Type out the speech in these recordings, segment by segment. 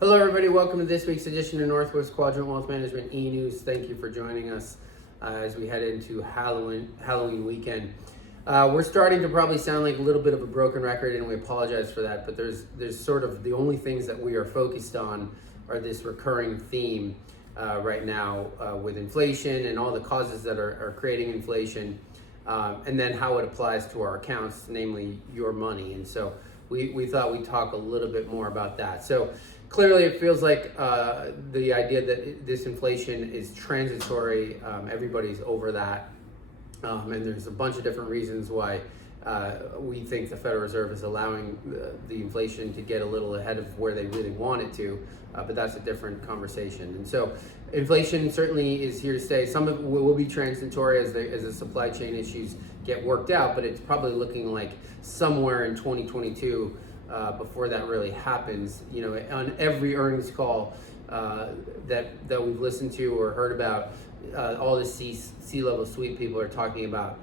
Hello, everybody. Welcome to this week's edition of Northwest Quadrant Wealth Management E-News. Thank you for joining us as we head into Halloween weekend. We're starting to probably sound like a little bit of a broken record, and we apologize for that. But there's sort of the only things that we are focused on are this recurring theme right now with inflation and all the causes that are creating inflation, and then how it applies to our accounts, namely your money. And so we thought we'd talk a little bit more about that. So clearly it feels like the idea that this inflation is transitory, everybody's over that. And there's a bunch of different reasons why we think the Federal Reserve is allowing the inflation to get a little ahead of where they really want it to, but that's a different conversation. And so inflation certainly is here to stay. Some of it will be transitory as the supply chain issues get worked out, but it's probably looking like somewhere in 2022 before that really happens. You know, on every earnings call that we've listened to or heard about, all the C-level suite people are talking about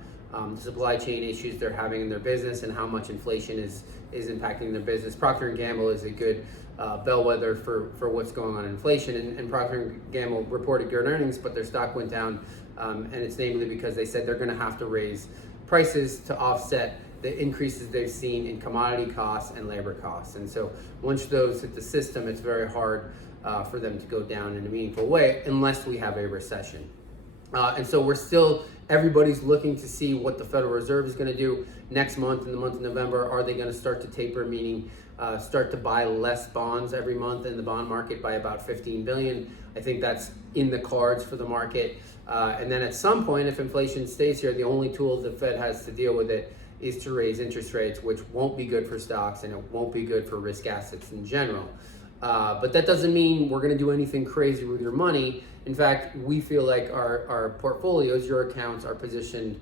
supply chain issues they're having in their business and how much inflation is impacting their business. Procter & Gamble is a good bellwether for what's going on in inflation, and Procter & Gamble reported good earnings, but their stock went down, and it's namely because they said they're going to have to raise prices to offset the increases they've seen in commodity costs and labor costs. And so once those hit the system, it's very hard for them to go down in a meaningful way unless we have a recession. And so everybody's looking to see what the Federal Reserve is going to do next month, in the month of November. Are they going to start to taper, meaning start to buy less bonds every month in the bond market by about 15 billion? I think that's in the cards for the market. And then at some point, if inflation stays here, the only tool the Fed has to deal with it is to raise interest rates, which won't be good for stocks and it won't be good for risk assets in general. But that doesn't mean we're going to do anything crazy with your money. In fact, we feel like our portfolios, your accounts, are positioned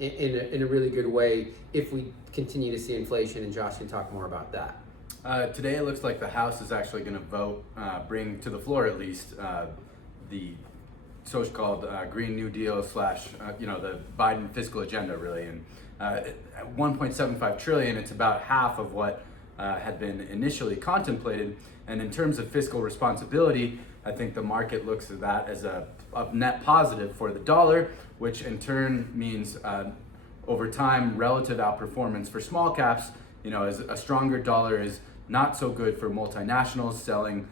in a really good way if we continue to see inflation, and Josh can talk more about that. Today it looks like the House is actually going to vote, bring to the floor at least, the so-called Green New Deal / the Biden fiscal agenda, really. And at 1.75 trillion, it's about half of what had been initially contemplated. And in terms of fiscal responsibility, I think the market looks at that as a net positive for the dollar, which in turn means over time relative outperformance for small caps. You know, as a stronger dollar is not so good for multinationals selling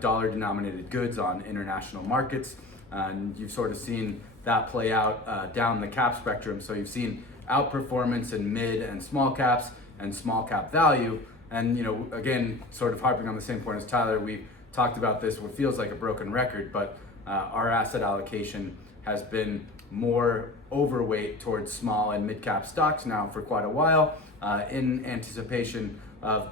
dollar-denominated goods on international markets. And you've sort of seen that play out down the cap spectrum. So you've seen outperformance in mid and small caps and small cap value. And, you know, again, sort of harping on the same point as Tyler, we've talked about this, what feels like a broken record, but our asset allocation has been more overweight towards small and mid cap stocks now for quite a while, in anticipation of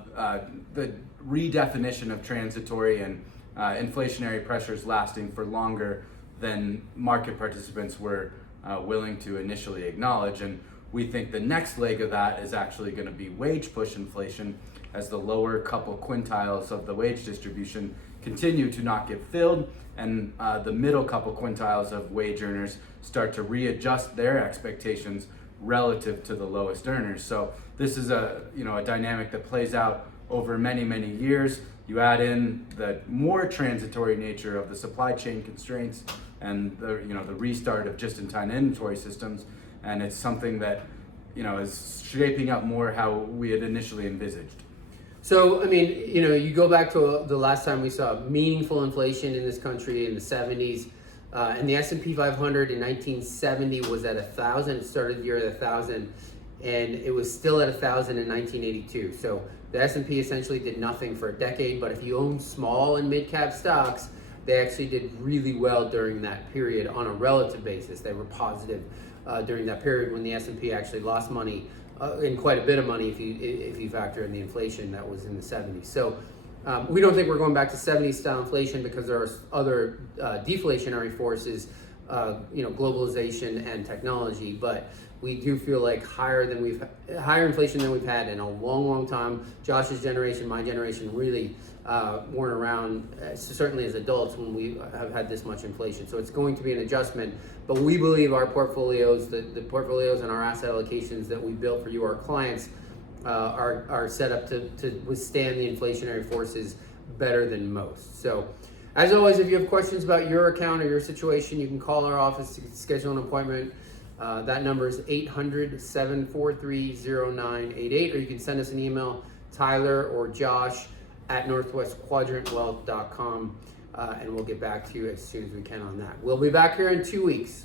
the redefinition of transitory and inflationary pressures lasting for longer than market participants were willing to initially acknowledge. And we think the next leg of that is actually going to be wage push inflation, as the lower couple quintiles of the wage distribution continue to not get filled, and the middle couple quintiles of wage earners start to readjust their expectations relative to the lowest earners. So this is a dynamic that plays out over many, many years. You add in the more transitory nature of the supply chain constraints and the restart of just-in-time inventory systems, and it's something that is shaping up more how we had initially envisaged. So, I mean, you go back to the last time we saw meaningful inflation in this country in the 70s, and the S&P 500 in 1970 was at 1,000. It started the year at 1,000, and it was still at 1,000 in 1982. So the S&P essentially did nothing for a decade, but if you own small and mid-cap stocks, they actually did really well during that period on a relative basis. They were positive during that period when the S&P actually lost money, and quite a bit of money if you factor in the inflation that was in the 70s. So we don't think we're going back to 70s style inflation because there are other deflationary forces, globalization and technology, but we do feel like higher inflation than we've had in a long time. Josh's generation, my generation, really weren't around, certainly as adults, when we have had this much inflation. So it's going to be an adjustment, but we believe our portfolios, the portfolios and our asset allocations that we built for you, our clients, are set up to withstand the inflationary forces better than most. So as always, if you have questions about your account or your situation, you can call our office to schedule an appointment. That number is 800-743-0988, or you can send us an email, Tyler or Josh at northwestquadrantwealth.com, and we'll get back to you as soon as we can on that. We'll be back here in 2 weeks.